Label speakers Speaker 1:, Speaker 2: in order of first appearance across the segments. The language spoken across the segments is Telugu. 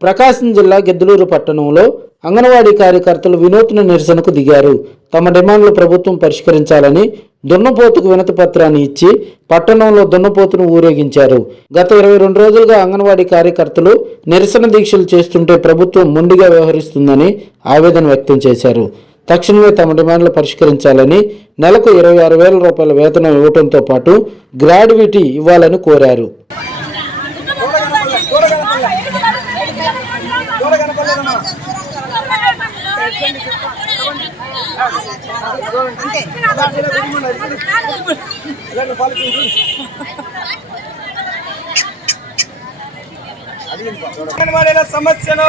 Speaker 1: ప్రకాశం జిల్లా గిద్దలూరు పట్టణంలో అంగన్వాడీ కార్యకర్తలు వినూత్న నిరసనకు దిగారు తమ డిమాండ్లు ప్రభుత్వం పరిష్కరించాలని దున్నపోతుకు వినతి పత్రాన్ని ఇచ్చి పట్టణంలో దున్నపోతును ఊరేగించారు గత ఇరవై రెండు రోజులుగా అంగన్వాడీ కార్యకర్తలు నిరసన దీక్షలు చేస్తుంటే ప్రభుత్వం మొండిగా వ్యవహరిస్తుందని ఆవేదన వ్యక్తం చేశారు తక్షణమే తమ డిమాండ్లు పరిష్కరించాలని నెలకు ఇరవై ఆరు వేల రూపాయల వేతనం ఇవ్వడంతో పాటు గ్రాడ్యుటీ ఇవ్వాలని కోరారు
Speaker 2: అంగన్వాడీల సమస్యను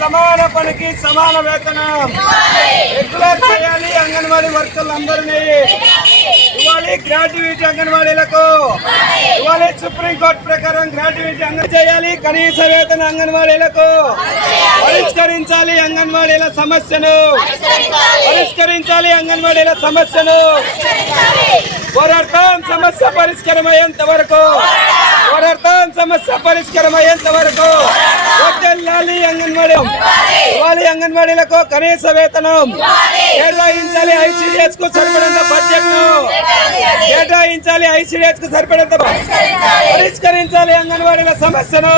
Speaker 2: సమాన పనికి సమాన వేతనం రెగ్యులర్ చేయాలి అంగన్వాడీ వర్కర్లందరినీ ఇవ్వాలి. గ్రాడ్యుయేట్ అంగన్వాడీలకు. సుప్రీంకోర్టు ప్రకారం గ్రాడ్యుయేట్ అంగన్ చేయాలి. కనీస వేతన అంగన్వాడీలకు పరిష్కరించాలి అంగన్వాడీల సమస్యను. పరిష్కరించాలి అంగన్వాడీల సమస్యను. పోరాడతాం సమస్య పరిష్కారం అయ్యేంత వరకు. పోరాడతాం సమస్య పరిష్కారం అయ్యేంత వరకు. ఇవ్వాలి అంగన్వాడీ ఇవ్వాలి అంగన్వాడీలకు కనీస వేతనం కేటాయించాలి ఐసీడీఎస్కు సరిపడంత బడ్జెట్ను కేటాయించాలి ఐసీడీఎస్కు సరిపడంత పరిష్కరించాలి అంగన్వాడీల సమస్యను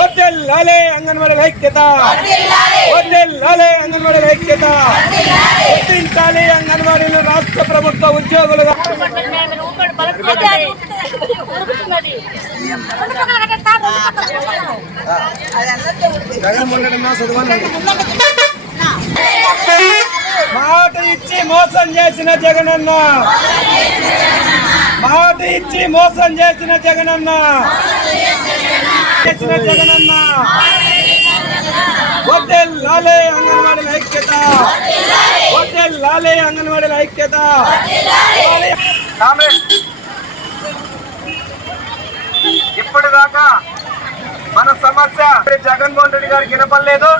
Speaker 2: వద్దెల్లాలే అంగన్వాడీల ఐక్యత వద్దెల్లాలే అంగన్వాడీల ఐక్యత గుర్తించాలి అంగన్వాడీలు రాష్ట్ర ప్రభుత్వ ఉద్యోగులుగా మాట ఇచ్చి మోసం చేసిన జగనన్న. మాట ఇచ్చి మోసం చేసిన జగనన్న. చేసిన జగనన్న. హోటల్ లాలే అంగన్వాడీల ఐక్యత. హోటల్ లాలే అంగన్వాడీల ఐక్యత. కామ్రేడ్, ఇప్పటిదాకా మన సమస్య. జగన్మోహన్ రెడ్డి గారికి వినపడలేదు.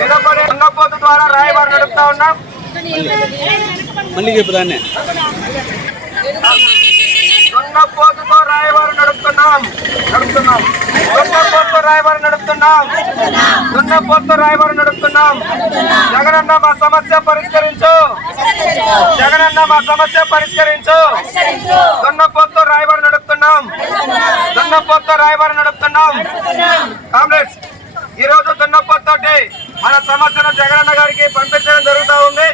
Speaker 2: వినపడే ఉన్నపోతు ద్వారా రాయబారి నడుపుతా ఉన్నాం.
Speaker 3: మళ్ళీ చెప్పుదాన్నే
Speaker 2: దున్నపోతుతో రాయబారి నడుపుతున్నాం. నడుపుతున్నాం. దున్నపోతుతో రాయబారి నడుపుతున్నాం. దున్నపోతుతో రాయబారి నడుపుతున్నాం. జగనన్న మా సమస్య పరిష్కరించు. జగనన్న మా సమస్య పరిష్కరించు. దున్నపోతుతో రాయబారి నడుపుతున్నాం. దున్నపోతుతో రాయబారి నడుపుతున్నాం. కామ్రేడ్స్ ఈ రోజు దున్నపోతోటి మన సమస్యను జగనన్న గారికి పంపించడం జరుగుతూ ఉంది.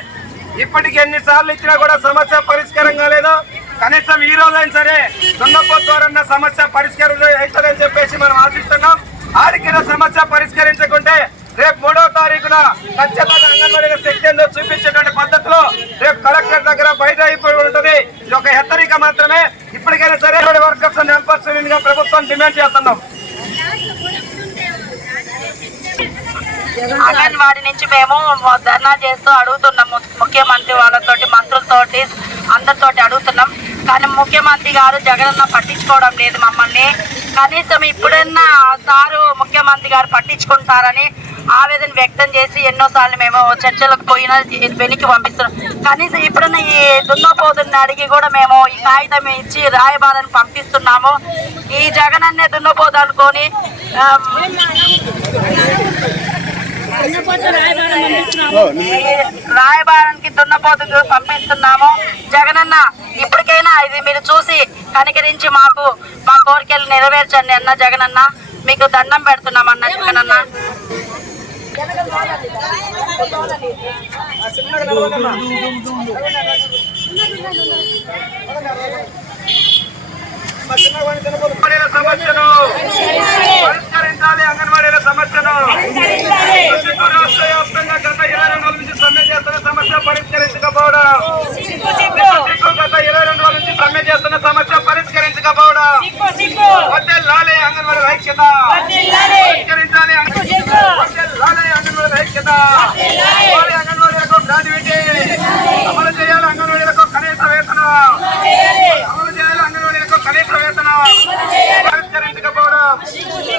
Speaker 2: ఇప్పటికి ఎన్నిసార్లు ఇచ్చినా కూడా సమస్య పరిష్కారం కాలేదు. కనీసం ఈ రోజైనా సరే దున్నపోతారన్న సమస్య పరిష్కారం అవుతుందని చెప్పేసి మనం ఆశిస్తున్నాం. ఆడికిన సమస్య పరిష్కరించకుంటే రేపు మూడవ తారీఖున ఖచ్చితంగా రేపు కలెక్టర్ దగ్గర బయట అయిపోయి ఉంటుంది. ఇది ఒక హెచ్చరిక మాత్రమే. ఇప్పటికైనా సరే వర్కర్స్ నింపాల్సిందిగా ప్రభుత్వం డిమాండ్ చేస్తున్నాం.
Speaker 4: అంగన్వాడి నుంచి మేము ధర్నా చేస్తూ అడుగుతున్నాము. ముఖ్యమంత్రి వాళ్ళతోటి మంత్రులతోటి అందరితోటి అడుగుతున్నాం. కానీ ముఖ్యమంత్రి గారు జగనన్న పట్టించుకోవడం లేదు మమ్మల్ని. కనీసం ఇప్పుడన్నా సారు ముఖ్యమంత్రి గారు పట్టించుకుంటారని ఆవేదన వ్యక్తం చేసి ఎన్నోసార్లు మేము చర్చలకు పోయినా వెనక్కి పంపిస్తున్నాం. కనీసం ఇప్పుడున్న ఈ దున్నపోతుని అడిగి కూడా మేము ఈ కాగితం ఇచ్చి రాయబారని పంపిస్తున్నాము. ఈ జగనన్నే దున్నపోదు అనుకొని రాయబారానికి దున్నపోతు పంపిస్తున్నాము. జగనన్న ఇప్పటికైనా ఇది మీరు చూసి కనికరించి మాకు మా కోరికలు నెరవేర్చండి అన్న జగనన్న. మీకు దండం పెడుతున్నాం అన్న జగనన్న.
Speaker 2: అంగన్వాడీల తినకూడదు Yes.